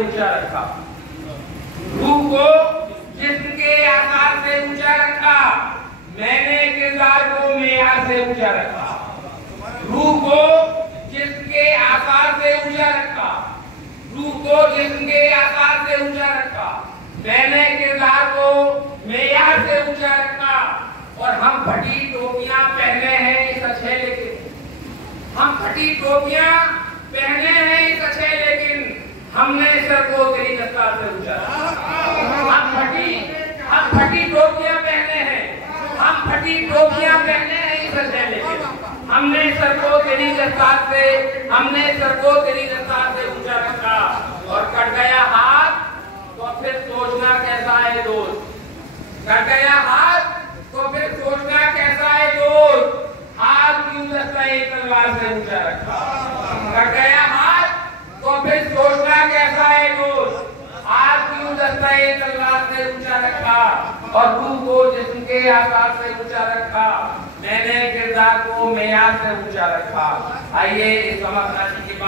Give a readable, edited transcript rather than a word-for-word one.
ऊंचा रखा, रूह को जिस्म के आकार से ऊंचा रखा, मैंने किरदार को मेयार से ऊंचा रखा। रूह को जिस्म के आकार से ऊंचा रखा, रूह को जिस्म के आकार से ऊंचा रखा, मैंने किरदार को मेयार से ऊंचा रखा। और हम फटी टोपियां पहने हैं इस अच्छे लेकिन, हम फटी टोपियां पहने हैं इस अच्छे लेकिन हमने सर को तेरी दस्तार से ऊंचा रखा। हम फटी टोपियां पहने हैं, हम फटी टोपियां पहने हैं इस अच्छे लेकिन हमने सर को तेरी दस्तार से, हमने सर को तेरी दस्तार से ऊंचा रखा। और कट गया हाथ तो फिर सोचना कैसा है दोस्त, कट गया हाथ तो फिर सोचना कैसा है दोस्त, हाथ क्यों दस्ताए तलवार से ऊंचा रखा। कट गया हाथ तो फिर सोचना कैसा है दोस्त, हाथ क्यों दस्ताए तलवार से ऊंचा रखा। और रूह को जिस्म के आकार से ऊंचा रखा, मैंने किरदार को मेयार से ऊंचा रखा। आइए इस समझ के बाद